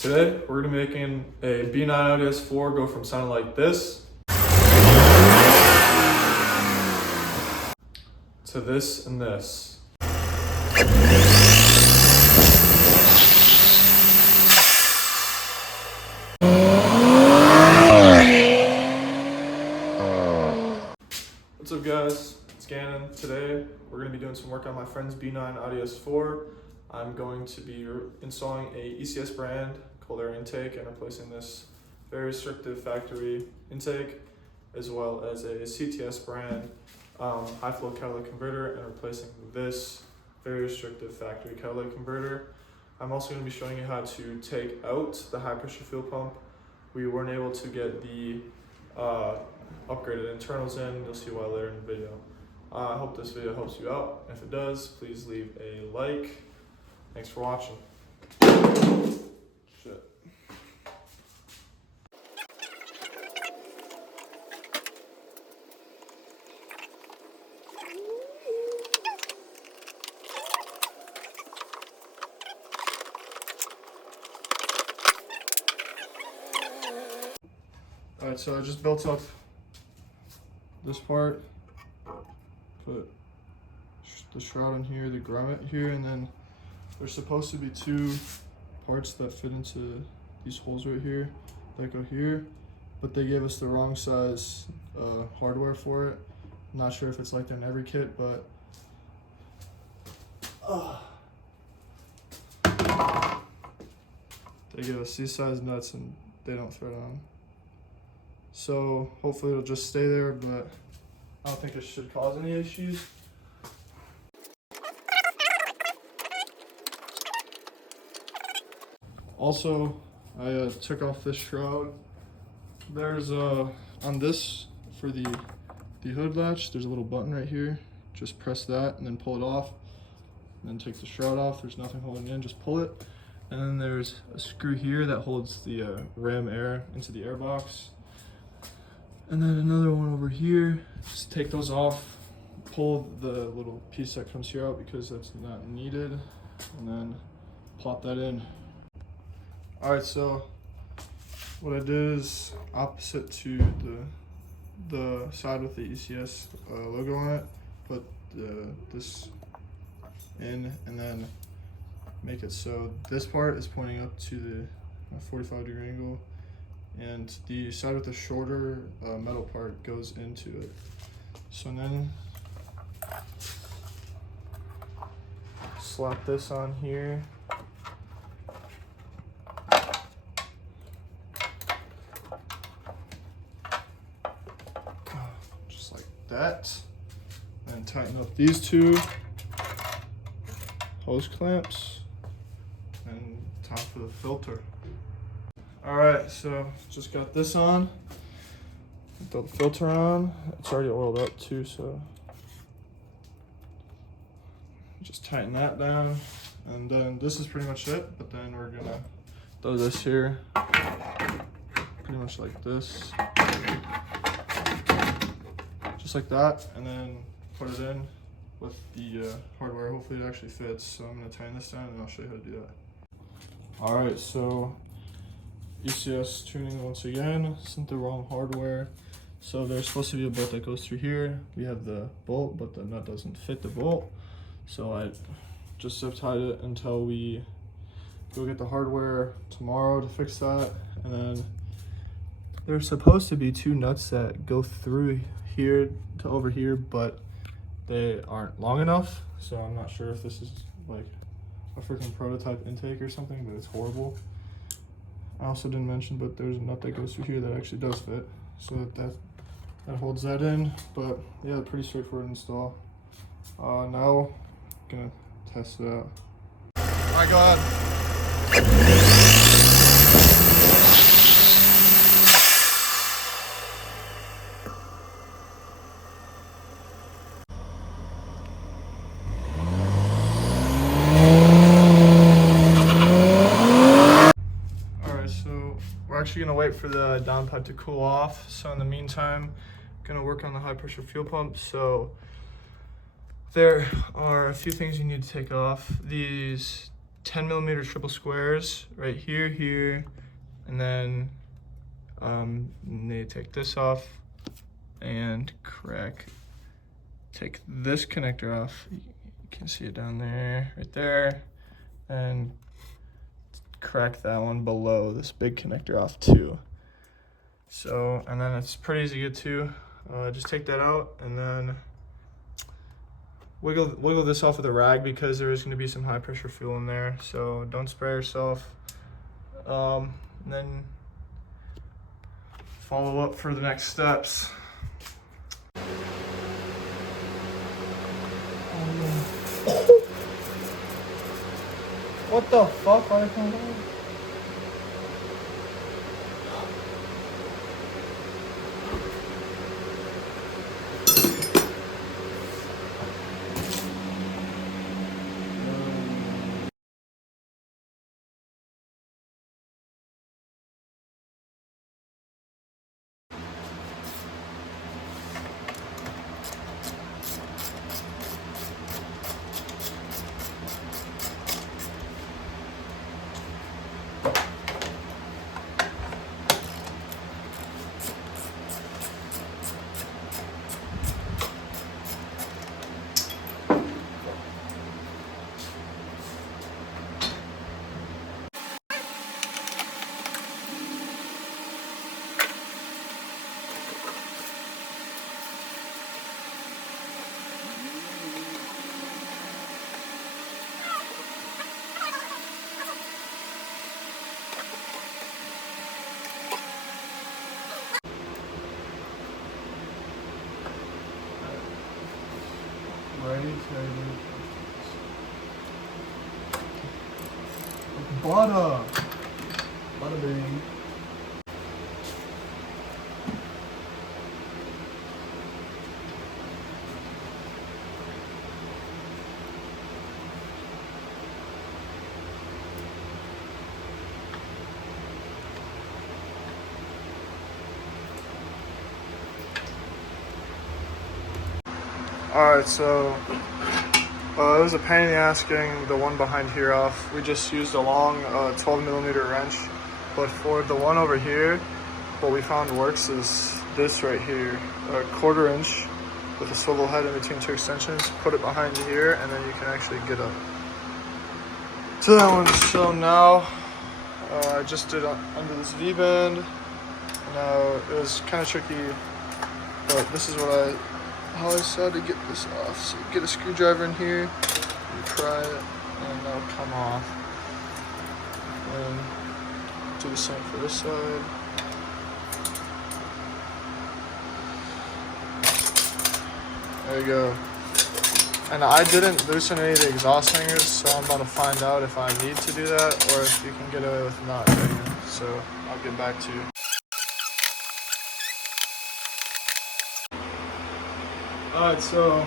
Today, we're gonna be making a B9 Audi S4 go from sounding like this to this and this. What's up guys, it's Gannon. Today, we're gonna be doing some work on my friend's B9 Audi S4. I'm going to be installing a ECS brand cold air intake and replacing this very restrictive factory intake, as well as a CTS brand high flow catalytic converter, and replacing this very restrictive factory catalytic converter. I'm also going to be showing you how to take out the high pressure fuel pump. We weren't able to get the upgraded internals in. You'll see why later in the video. I hope this video helps you out. If it does, please leave a like. Thanks for watching. Shit. Alright, so I just built up this part, put the shroud in here, the grommet here, and then there's supposed to be two parts that fit into these holes right here that go here, but they gave us the wrong size hardware for it. I'm not sure if it's like that in every kit, but they give us these size nuts and they don't thread on. So hopefully it'll just stay there, but I don't think it should cause any issues. Also, I took off this shroud. There's on this, for the hood latch, there's a little button right here. Just press that and then pull it off, and then take the shroud off. There's nothing holding it in, just pull it. And then there's a screw here that holds the ram air into the air box. And then another one over here. Just take those off, pull the little piece that comes here out because that's not needed, and then plop that in. Alright, so what I did is opposite to the side with the ECS logo on it, put this in and then make it so this part is pointing up to the 45-degree angle, and the side with the shorter metal part goes into it. So then slap this on here. Just like that. And tighten up these two hose clamps. And time for the filter. Alright, so just got this on. Got the filter on. It's already oiled up too, so just tighten that down. And then this is pretty much it, but then we're gonna throw this here pretty much like this. Just like that, and then put it in with the hardware. Hopefully it actually fits. So I'm gonna tighten this down and I'll show you how to do that. Alright, so ECS tuning once again, sent the wrong hardware. So there's supposed to be a bolt that goes through here. We have the bolt, but the nut doesn't fit the bolt. So I just zip tied it until we go get the hardware tomorrow to fix that. And then there's supposed to be two nuts that go through here to over here, but they aren't long enough. So I'm not sure if this is like a freaking prototype intake or something, but it's horrible. I also didn't mention, but there's a nut that goes through here that actually does fit, so that holds that in. But yeah, pretty straightforward install. Now gonna test it out. Oh my god. We're actually gonna wait for the downpipe to cool off. So in the meantime, gonna work on the high pressure fuel pump. So there are a few things you need to take off. These 10mm triple squares right here, here, and then they take this off and take this connector off. You can see it down there, right there, and crack that one below this big connector off too. So, and then it's pretty easy to get to. Just take that out and then wiggle this off with a rag because there is going to be some high pressure fuel in there. So don't spray yourself. And then follow up for the next steps. What the fuck? Why did I come down? Butter. Butter bean. Alright, so it was a pain in the ass getting the one behind here off. We just used a long 12mm wrench, but for the one over here, what we found works is this right here, a 1/4 inch with a swivel head in between two extensions. Put it behind here and then you can actually get up to that one. So now I just did under this V-bend. Now it was kind of tricky, but this is how I decided to get this off. So you get a screwdriver in here, you pry it, and that'll come off. And do the same for this side. There you go. And I didn't loosen any of the exhaust hangers, so I'm about to find out if I need to do that or if you can get away with not doing it. So I'll get back to you. Alright, so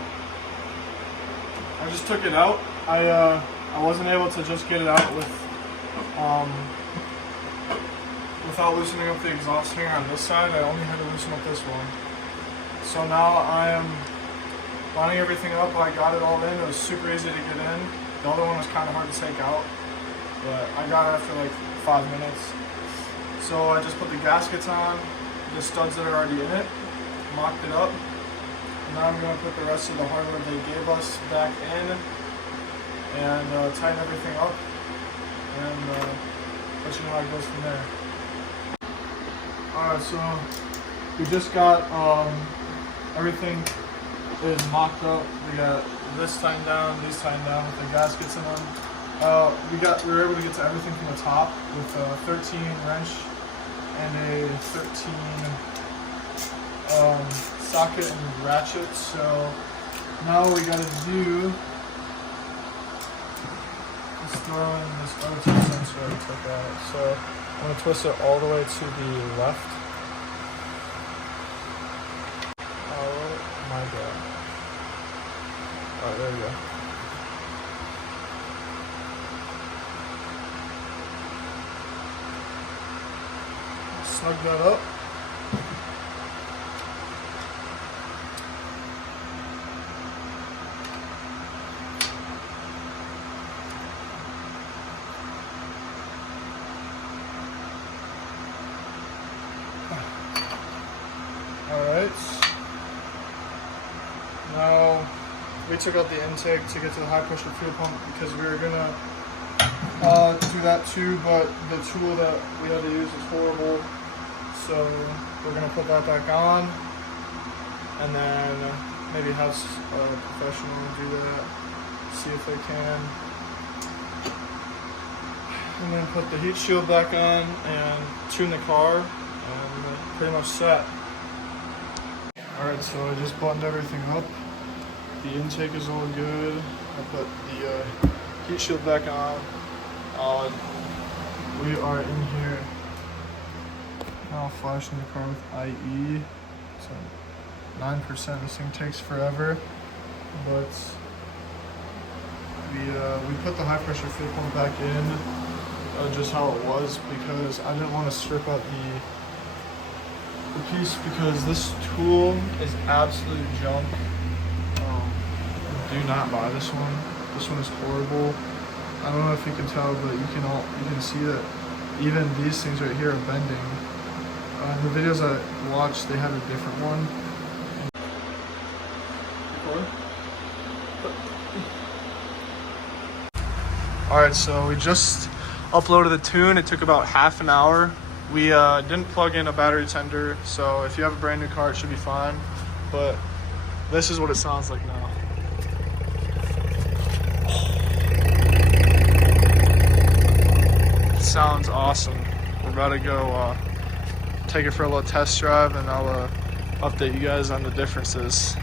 I just took it out. I wasn't able to just get it out without loosening up the exhaust hanger on this side. I only had to loosen up this one. So now I am lining everything up. I got it all in. It was super easy to get in. The other one was kind of hard to take out, but I got it after like 5 minutes. So I just put the gaskets on, the studs that are already in it, mocked it up. Now I'm going to put the rest of the hardware they gave us back in and tighten everything up and let you know how it goes from there. Alright, so we just got everything is mocked up. We got this tightened down, these tightened down with the gaskets in them. We were able to get to everything from the top with a 13 wrench and a 13 socket and ratchet. So now what we gotta do is throw in this O2 sensor I took out. So I'm gonna twist it all the way to the left. Oh my god. Alright, there we go. Snug that up. we took out the intake to get to the high pressure fuel pump because we were gonna do that too, but the tool that we had to use is horrible. So we're gonna put that back on and then maybe have a professional do that, see if they can. And then put the heat shield back on and tune the car and pretty much set. Alright, so I just buttoned everything up. The intake is all good. I put the heat shield back on. We are in here now, flashing the car with IE. So 9%, this thing takes forever, but we put the high pressure fuel pump back in just how it was because I didn't want to strip out the piece because this tool is absolute junk. Do not buy this one. This one is horrible. I don't know if you can tell, but you can see that even these things right here are bending. The videos I watched, they had a different one. Alright, so we just uploaded the tune. It took about half an hour. We didn't plug in a battery tender, so if you have a brand new car, it should be fine. But this is what it sounds like now. It sounds awesome. We're about to go take it for a little test drive, and I'll update you guys on the differences.